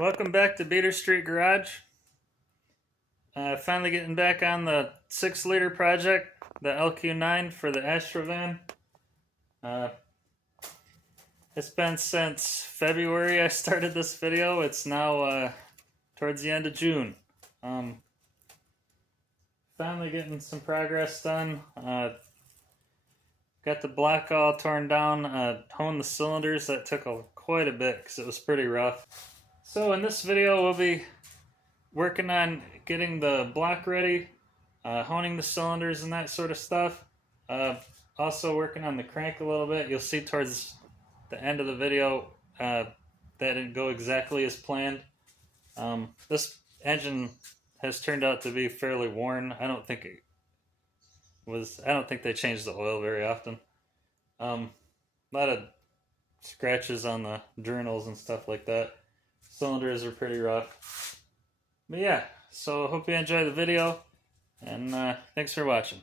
Welcome back to Beater Street Garage. Finally getting back on the 6-liter project, the LQ9 for the Astrovan. It's been since February I started this video. It's now towards the end of June. Finally getting some progress done. Got the block all torn down, honed the cylinders. That took quite a bit because it was pretty rough. So in this video we'll be working on getting the block ready, honing the cylinders and that sort of stuff. Also working on the crank a little bit. You'll see towards the end of the video that didn't go exactly as planned. This engine has turned out to be fairly worn. I don't think they changed the oil very often. A lot of scratches on the journals and stuff like that. Cylinders are pretty rough. But yeah, so hope you enjoy the video, and thanks for watching.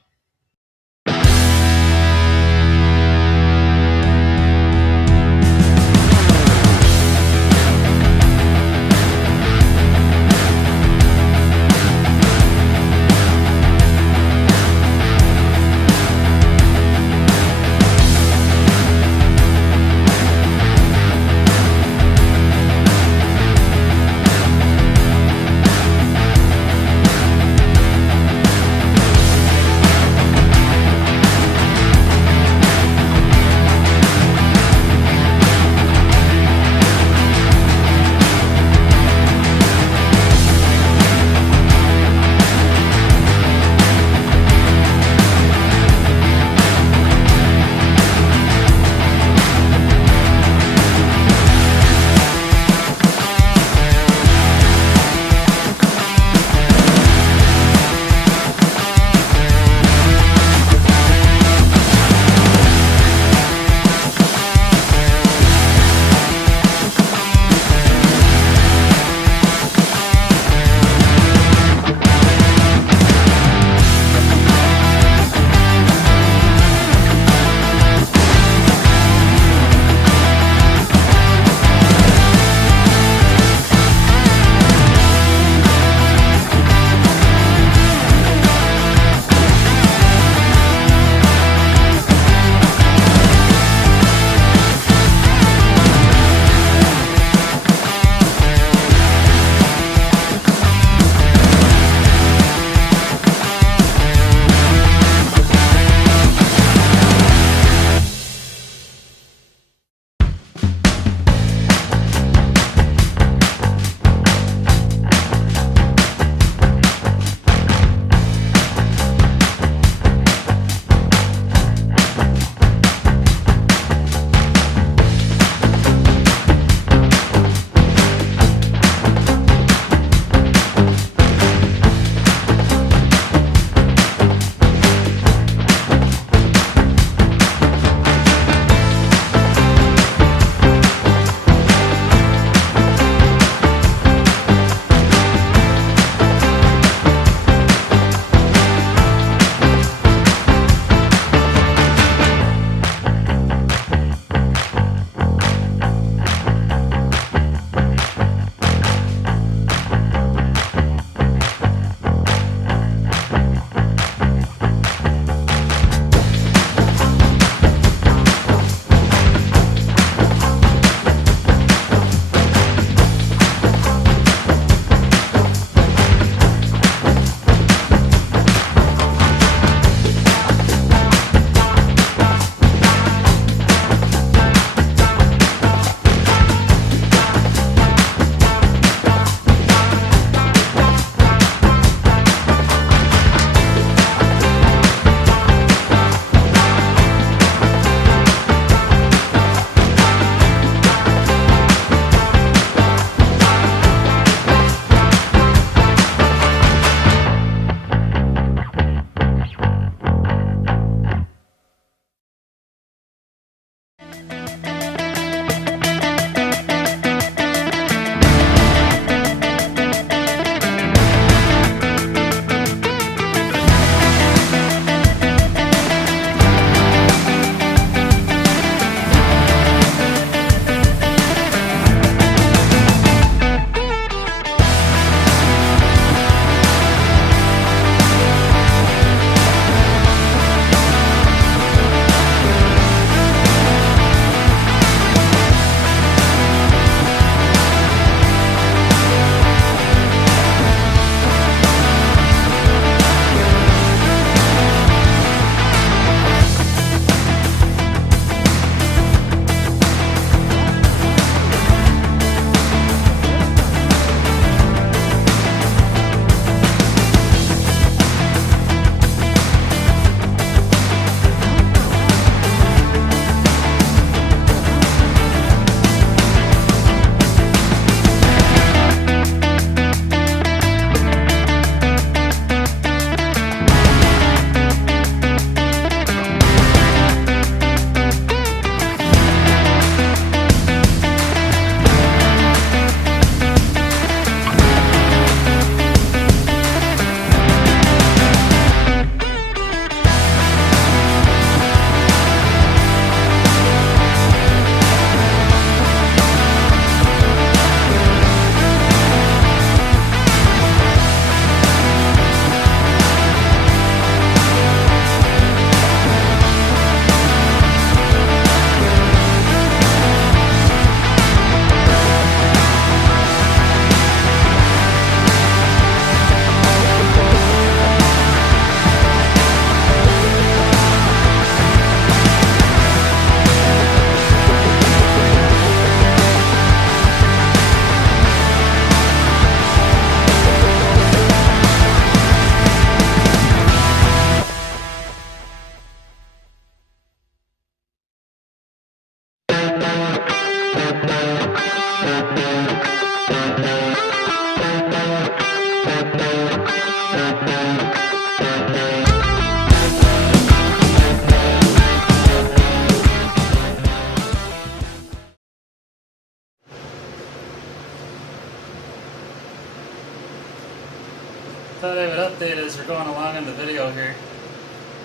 thought I would update as we're going along in the video here.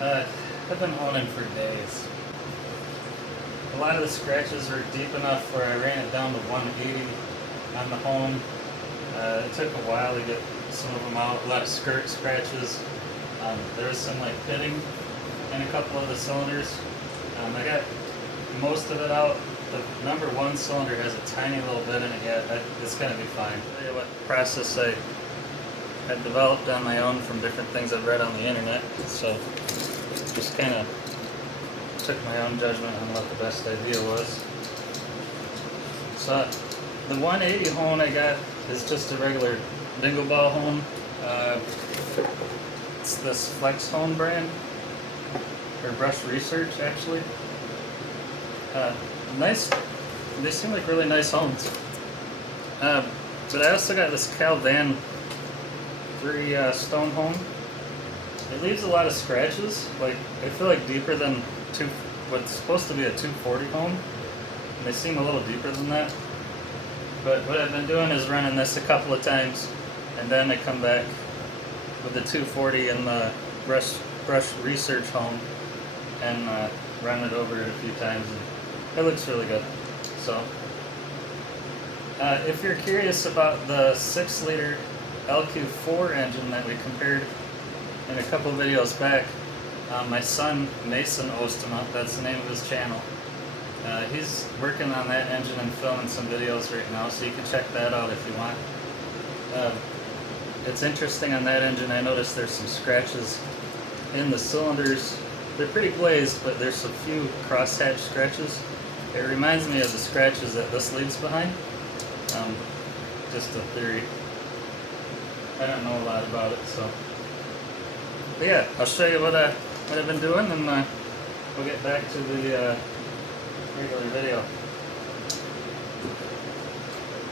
I've been honing for days. A lot of the scratches were deep enough where I ran it down to 180 on the hone. It took a while to get some of them out, a lot of skirt scratches. There was some like pitting in a couple of the cylinders. I got most of it out. The number one cylinder has a tiny little bit in it yet. It's going to be fine. I'll tell you what process I had developed on my own from different things I've read on the internet. So just kind of took my own judgment on what the best idea was. So the 180 hone I got is just a regular dingle ball hone. It's this Flex Hone brand, or Brush Research actually. Nice, they seem like really nice hones. But I also got this Cal Van 3 stone hone. It leaves a lot of scratches, like I feel like deeper than what's supposed to be a 240 hone. And they seem a little deeper than that. But what I've been doing is running this a couple of times, and then I come back with the 240 and the Brush Research hone and run it over it a few times. And it looks really good. So, if you're curious about the 6-liter LQ4 engine that we compared in a couple videos back, my son Mason Osterman, that's the name of his channel. He's working on that engine and filming some videos right now, so you can check that out if you want. It's interesting on that engine, I noticed there's some scratches in the cylinders. They're pretty glazed, but there's a few crosshatch scratches. It reminds me of the scratches that this leaves behind. Just a theory. I don't know a lot about it, so. But yeah, I'll show you what I've been doing, and we'll get back to the regular video.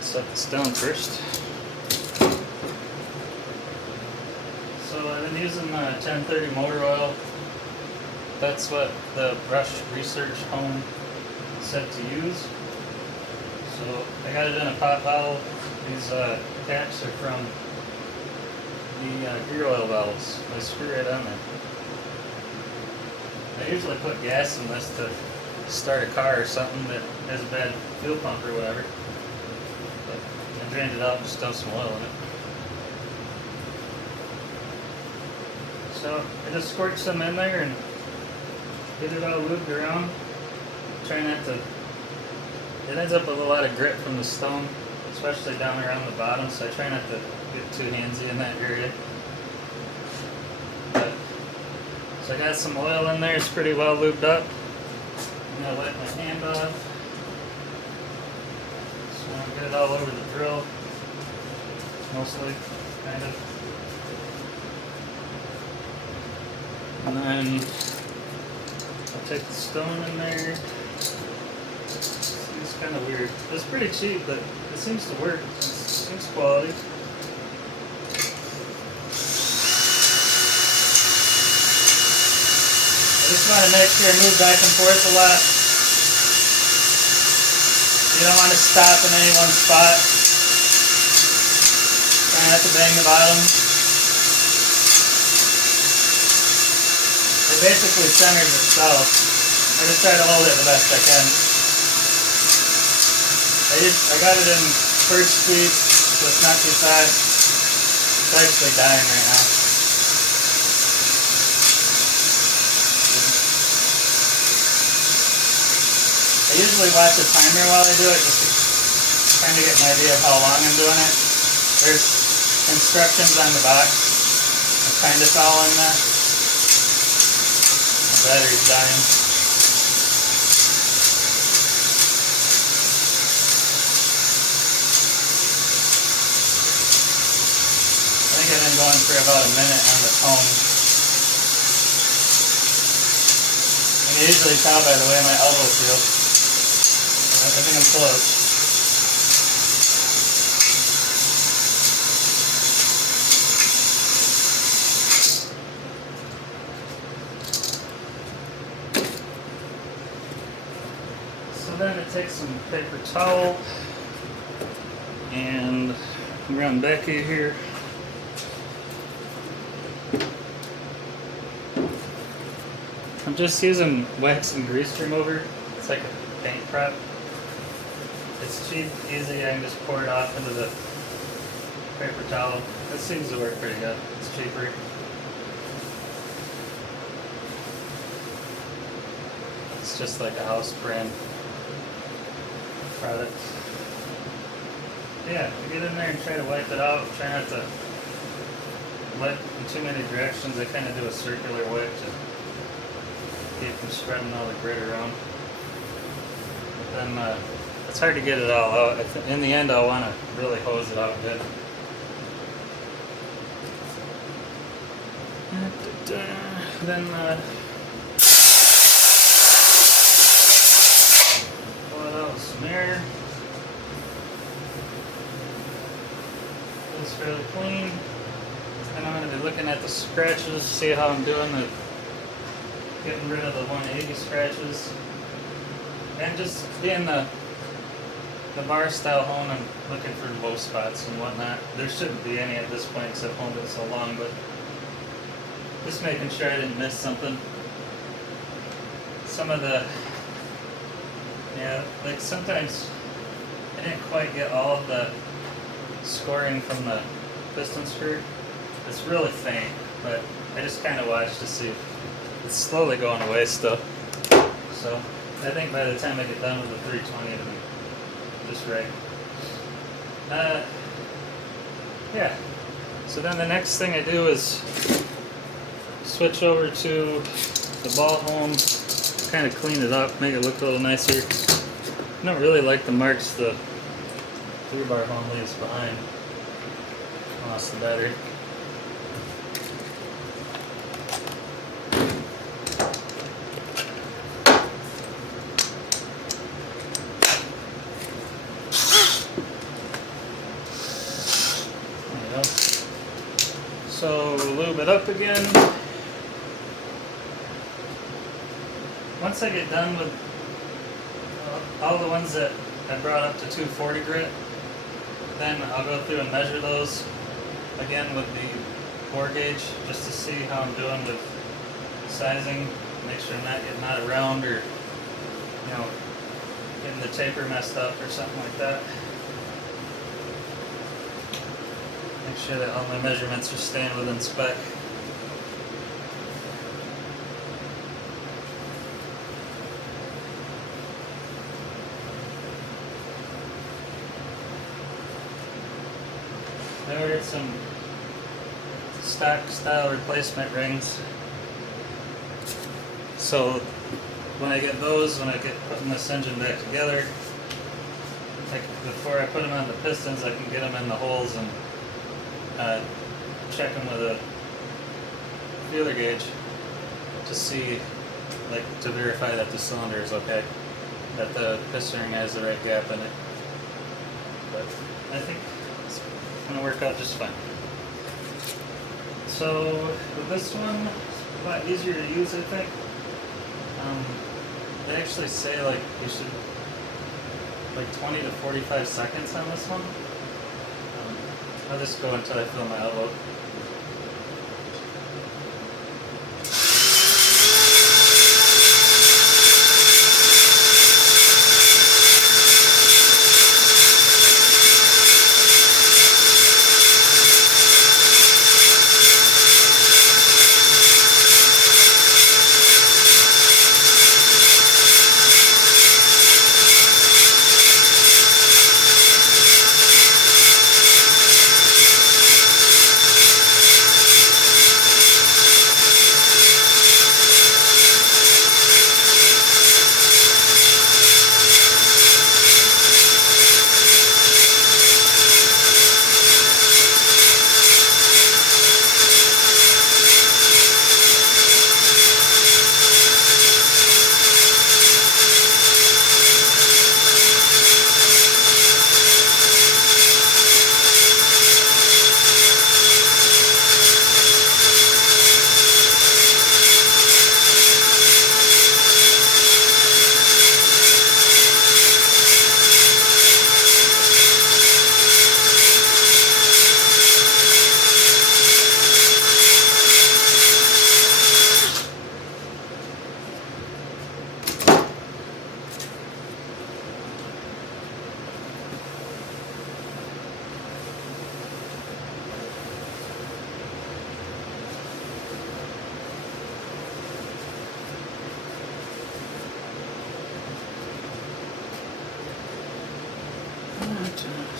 Set this down first. So I've been using 1030 motor oil. That's what the Brush Research hone said to use. So I got it in a pot bottle. These caps are from the gear oil valves. They screw right on there. I usually put gas in this to start a car or something that has a bad fuel pump or whatever. But I drained it out and just dumped some oil in it. So I just squirt some in there and get it all lubed around. Try not to, it ends up with a lot of grit from the stone, especially down around the bottom, so I try not to get too handsy in that area. But, so I got some oil in there, it's pretty well lubed up. I'm going to wipe my hand off. Just want to get it all over the drill, mostly, kind of. And then I'll take the stone in there. It's kind of weird. It's pretty cheap, but it seems to work. It seems quality. I just want to make sure I move back and forth a lot. You don't want to stop in any one spot. Try not to bang the bottom. It basically centers itself. I just try to hold it the best I can. I got it in first speed, so it's not too fast. It's actually dying right now. I usually watch a timer while I do it, just to kind of get an idea of how long I'm doing it. There's instructions on the box. I'm kind of following that. My battery's dying. I think I've been going for about a minute on the hone. I can usually tell by the way my elbow feels. I think I'm close. So then I take some paper towel and run Becky here. I'm just using wax and grease remover. It's like a paint prep. It's cheap, easy. I can just pour it off into the paper towel. It seems to work pretty good. It's cheaper. It's just like a house brand product. Yeah, get in there and try to wipe it out. Try not to wipe in too many directions. I kind of do a circular wipe to keep from spreading all the grit around. But then it's hard to get it all out. In the end, I'll want to really hose it out good. Then pull it out with some air. It's fairly clean. And I'm going to be looking at the scratches, see how I'm doing with getting rid of the 180 scratches. And just being the bar style hone, I'm looking for low spots and whatnot. There shouldn't be any at this point because I've honed it so long, but just making sure I didn't miss something. Some of the, yeah, like sometimes I didn't quite get all of the scoring from the piston screw. It's really faint, but I just kind of watched to see. It's slowly going away still. So I think by the time I get done with the 320, it'll be just right. Yeah. So then the next thing I do is switch over to the ball hone, kind of clean it up, make it look a little nicer. I don't really like the marks the 3-bar hone leaves behind. Lost the battery. There you go. So lube it up again. Once I get done with all the ones that I brought up to 240 grit, then I'll go through and measure those again with the bore gauge just to see how I'm doing with sizing, make sure I'm not getting out of round or, you know, getting the taper messed up or something like that. Make sure that all my measurements are staying within spec. I ordered some stock style replacement rings. So when I get those, when I get putting this engine back together, like before I put them on the pistons, I can get them in the holes and check them with a feeler gauge to see, like, to verify that the cylinder is okay, that the piston ring has the right gap in it. But I think it's gonna work out just fine. So with this one, it's a lot easier to use, I think. They actually say like you should like 20 to 45 seconds on this one. I'll just go until I fill my elbow.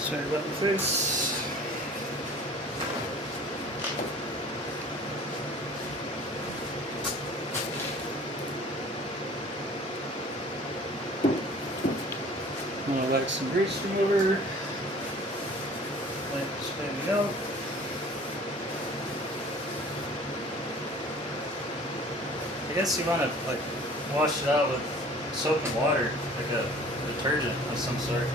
Sorry about the face. I like some grease remover. Like this baby out. I guess you want to like wash it out with soap and water, like a detergent of some sort.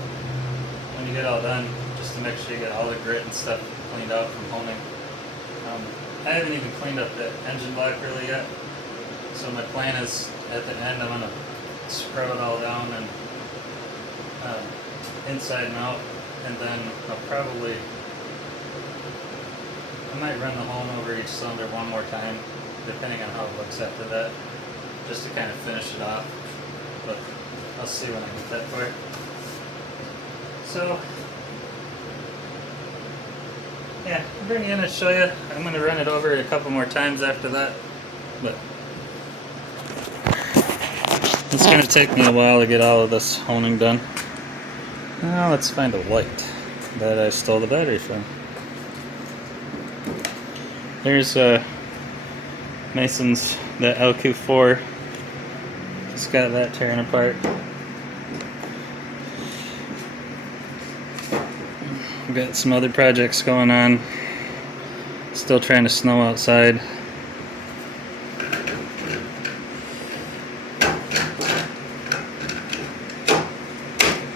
When you get all done, just to make sure you get all the grit and stuff cleaned out from honing. I haven't even cleaned up the engine block really yet, so my plan is at the end I'm gonna scrub it all down and inside and out, and then I might run the hone over each cylinder one more time, depending on how it looks after that, just to kind of finish it off. But I'll see when I get that far. So yeah, I'll bring you in and show you. I'm going to run it over a couple more times after that, but it's going to take me a while to get all of this honing done. Now let's find a light that I stole the battery from. There's Mason's, the LQ4. Just got that tearing apart. We've got some other projects going on. Still trying to snow outside.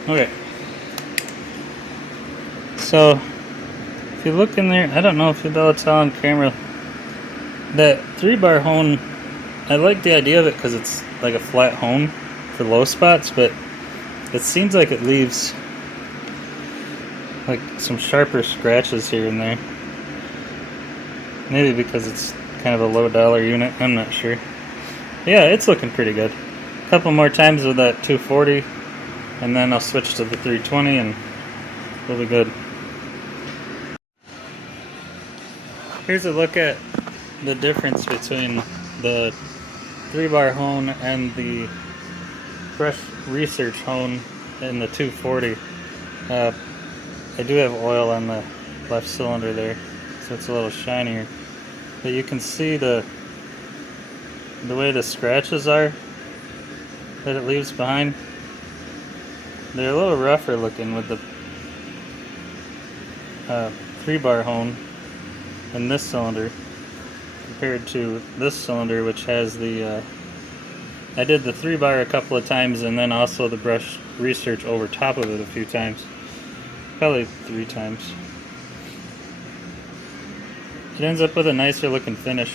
Okay. So, if you look in there, I don't know if you'll be able to tell on camera, that 3-bar hone, I like the idea of it because it's like a flat hone for low spots, but it seems like it leaves like some sharper scratches here and there. Maybe because it's kind of a low dollar unit, I'm not sure. Yeah, it's looking pretty good. A couple more times with that 240, and then I'll switch to the 320 and we'll be good. Here's a look at the difference between the 3-bar hone and the brush research hone in the 240. I do have oil on the left cylinder there, so it's a little shinier. But you can see the way the scratches are that it leaves behind. They're a little rougher looking with the 3-bar hone in this cylinder compared to this cylinder, which has the I did the 3-bar a couple of times and then also the brush research over top of it a few times, probably 3 times. It ends up with a nicer looking finish.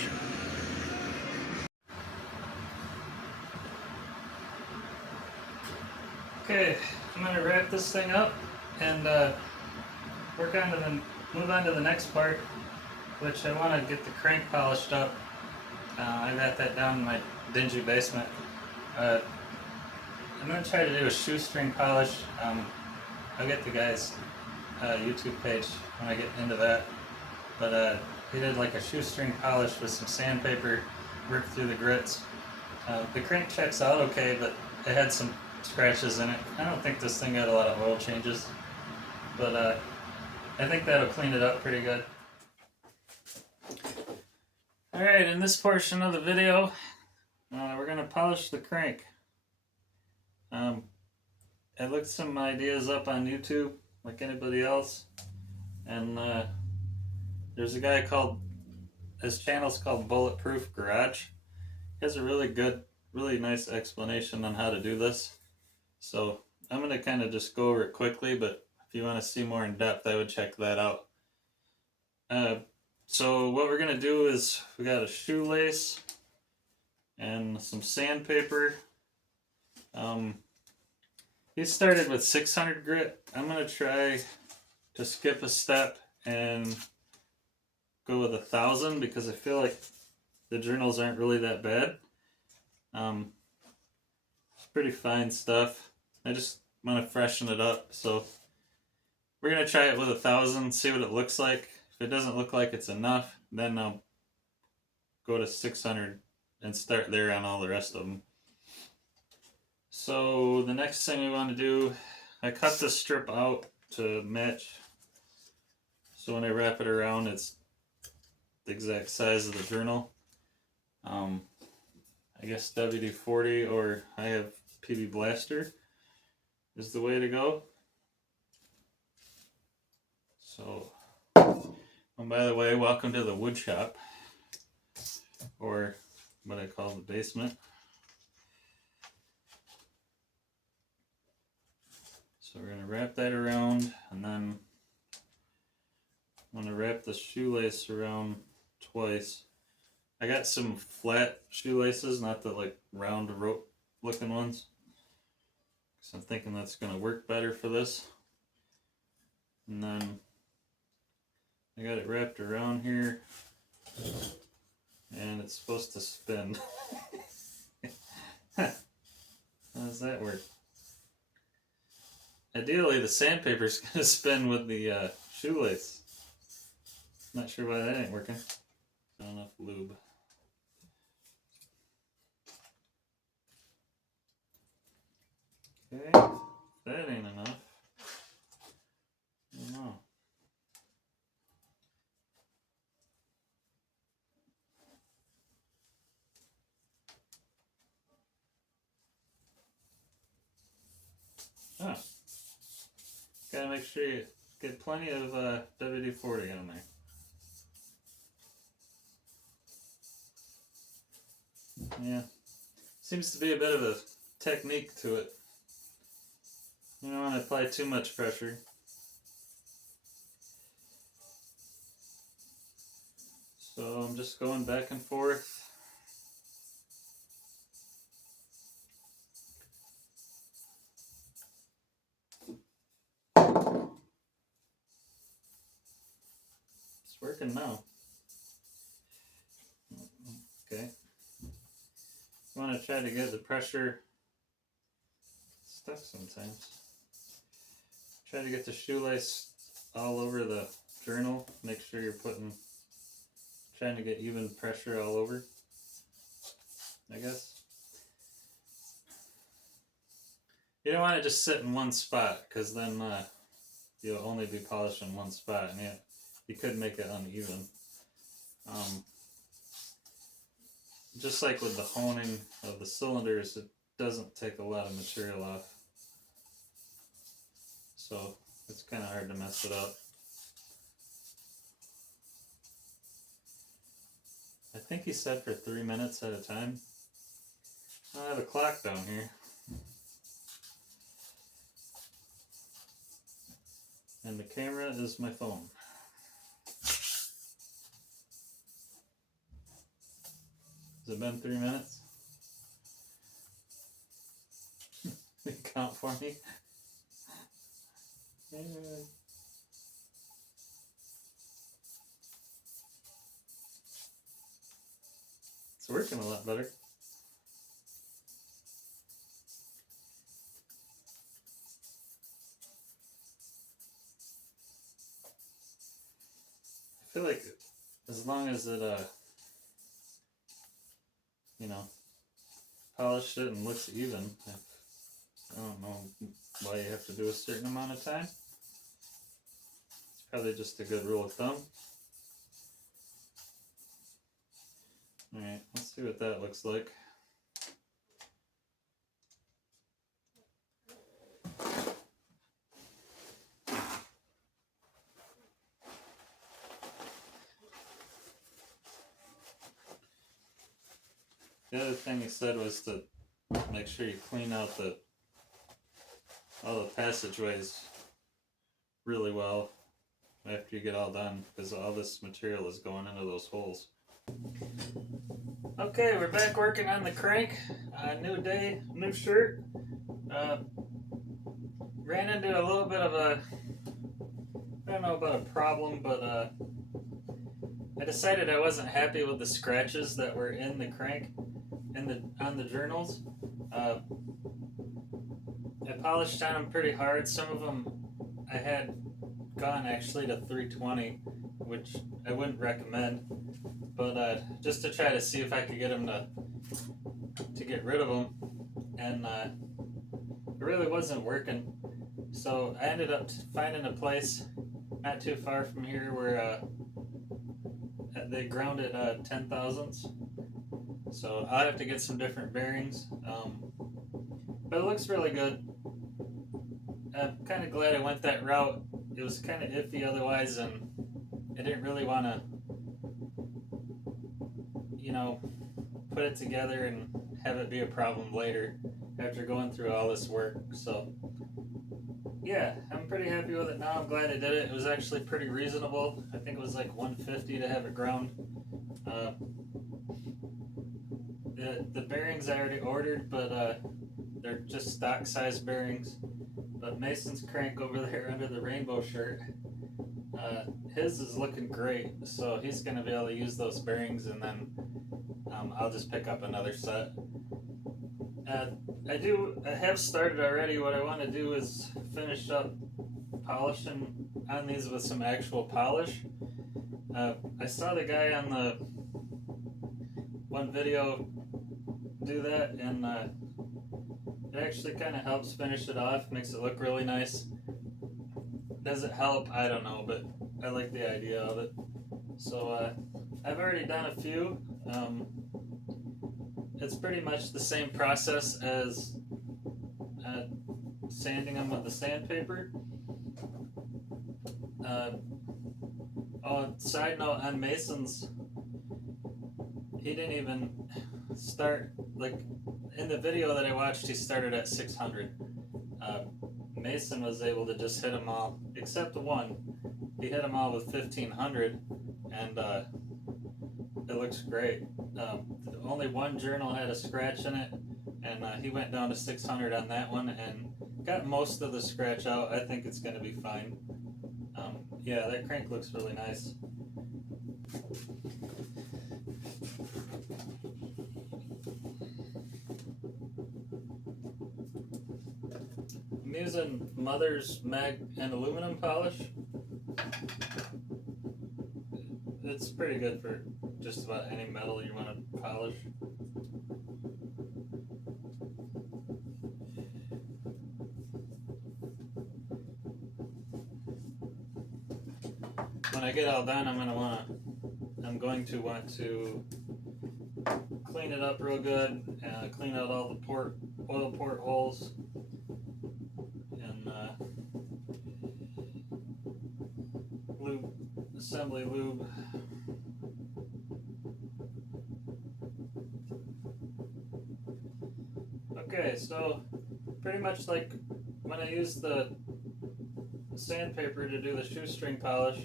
Okay, I'm gonna wrap this thing up and move on to the next part, which I want to get the crank polished up. I got that down in my dingy basement. I'm going to try to do a shoestring polish. I'll get the guy's YouTube page when I get into that. But he did like a shoestring polish with some sandpaper, worked through the grits. The crank checks out okay, but it had some scratches in it. I don't think this thing got a lot of oil changes, but I think that'll clean it up pretty good. Alright, in this portion of the video, we're going to polish the crank. I looked some ideas up on YouTube, like anybody else, and there's a guy called, his channel's called Bulletproof Garage. He has a really good, really nice explanation on how to do this. So I'm going to kind of just go over it quickly, but if you want to see more in depth, I would check that out. So what we're going to do is, we got a shoelace and some sandpaper. He started with 600 grit. I'm going to try to skip a step and go with 1,000 because I feel like the journals aren't really that bad. It's pretty fine stuff. I just want to freshen it up. So we're going to try it with 1,000, see what it looks like. If it doesn't look like it's enough, then I'll go to 600 and start there on all the rest of them. So the next thing we want to do, I cut this strip out to match. So when I wrap it around, it's the exact size of the journal. I guess WD-40 or I have PB Blaster is the way to go. So, and by the way, welcome to the wood shop, or what I call the basement. So we're going to wrap that around, and then I'm going to wrap the shoelace around twice. I got some flat shoelaces, not the like round rope looking ones. So I'm thinking that's going to work better for this. And then I got it wrapped around here, and it's supposed to spin. How does that work? Ideally, the sandpaper's going to spin with the shoelace. Not sure why that ain't working. Not enough lube. Okay, that ain't enough. I don't know. Oh. Gotta make sure you get plenty of WD-40 on there. Yeah. Seems to be a bit of a technique to it. You don't want to apply too much pressure. So I'm just going back and forth. It's working now. Okay. You want to try to get the pressure stuck sometimes. Try to get the shoelace all over the journal. Make sure you're trying to get even pressure all over, I guess. You don't want to just sit in one spot, because then you'll only be polishing one spot, and you could make it uneven. Just like with the honing of the cylinders, it doesn't take a lot of material off. So it's kind of hard to mess it up. I think he said for 3 minutes at a time. I have a clock down here. And the camera is my phone. Has it been 3 minutes? You count for me? Yeah. It's working a lot better. I feel like as long as it, polished it and looks even, I don't know why you have to do a certain amount of time. It's probably just a good rule of thumb. Alright, let's see what that looks like. The other thing he said was to make sure you clean out all the passageways really well after you get all done, because all this material is going into those holes. Okay, we're back working on the crank. New day, new shirt. Ran into a little bit of I don't know about a problem, but I decided I wasn't happy with the scratches that were in the crank on the journals. I polished on them pretty hard. Some of them I had gone actually to 320, which I wouldn't recommend, but just to try to see if I could get them to get rid of them, and it really wasn't working. So I ended up finding a place not too far from here where they grounded 10,000s. So I'll have to get some different bearings. But it looks really good. I'm kind of glad I went that route. It was kind of iffy otherwise, and I didn't really want to, put it together and have it be a problem later after going through all this work. So yeah, I'm pretty happy with it now. I'm glad I did it. It was actually pretty reasonable. I think it was like $150 to have it ground. The bearings I already ordered, but they're just stock size bearings. But Mason's crank over there under the rainbow shirt, his is looking great. So he's going to be able to use those bearings, and then I'll just pick up another set. I have started already. What I want to do is finish up polishing on these with some actual polish. I saw the guy on the one video do that, and it actually kind of helps finish it off, makes it look really nice. Does it help? I don't know, but I like the idea of it. So I've already done a few. It's pretty much the same process as sanding them with the sandpaper. Side note on Mason's, he didn't even start, like, in the video that I watched, he started at 600. Mason was able to just hit them all, except one. He hit them all with 1500, and it looks great. Only one journal had a scratch in it, and he went down to 600 on that one and got most of the scratch out. I think it's going to be fine. Yeah, that crank looks really nice. I'm using Mother's mag and aluminum polish. It's pretty good for just about any metal you want to polish. When I get all done, I'm going to want to clean it up real good, clean out all the oil port holes, and lube, assembly lube. Okay, so pretty much like when I use the sandpaper to do the shoestring polish,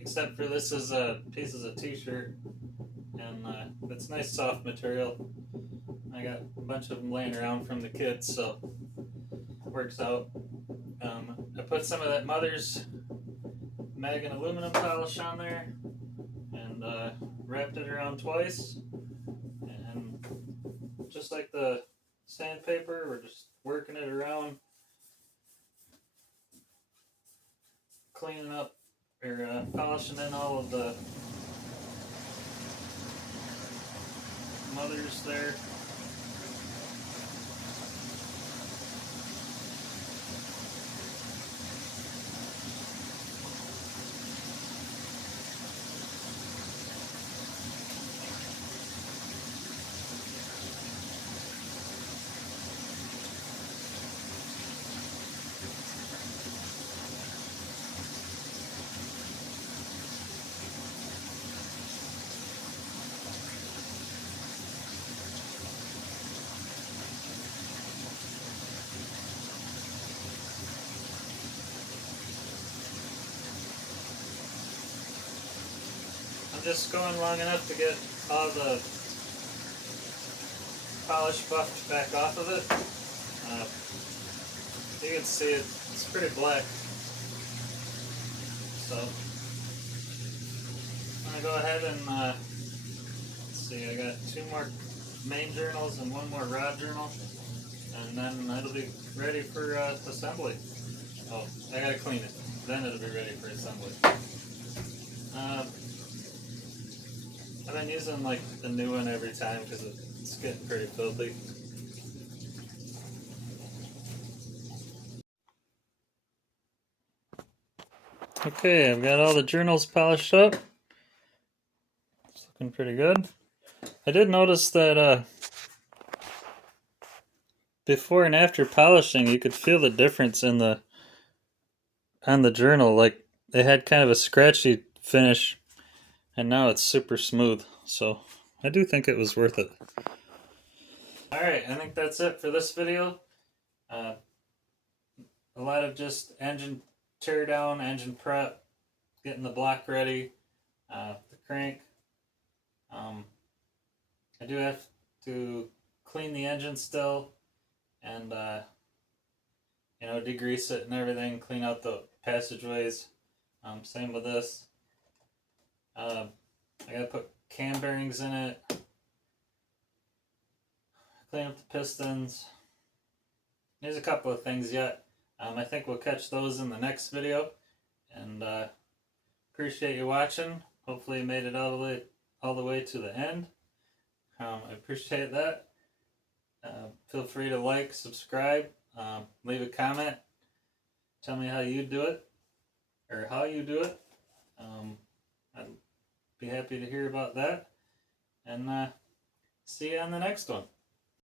except for this is a pieces of t-shirt, and it's nice soft material. I got a bunch of them laying around from the kids, so it works out. I put some of that Mother's mag and aluminum polish on there, and wrapped it around twice, and just like the sandpaper, we're just working it around, cleaning up or polishing in all of the Mothers there. Just going long enough to get all the polish buffed back off of it. You can see it's pretty black. So I'm going to go ahead and let's see, I got 2 more main journals and 1 more rod journal, and then it'll be ready for assembly. Oh, I gotta clean it, then it'll be ready for assembly. I've been using like the new one every time because it's getting pretty filthy. Okay, I've got all the journals polished up. It's looking pretty good. I did notice that before and after polishing, you could feel the difference in the on the journal. Like it had kind of a scratchy finish, and now it's super smooth. So I do think it was worth it. All right, I think that's it for this video. Uh, a lot of just engine tear down, engine prep, getting the block ready, the crank. Um, I do have to clean the engine still, and degrease it and everything, clean out the passageways. Same with this. I gotta put cam bearings in it, clean up the pistons. There's a couple of things yet. I think we'll catch those in the next video. And appreciate you watching. Hopefully you made it all the way to the end. I appreciate that. Feel free to like, subscribe, leave a comment. Tell me how you do it, or how you do it. I'd be happy to hear about that. And see you on the next one.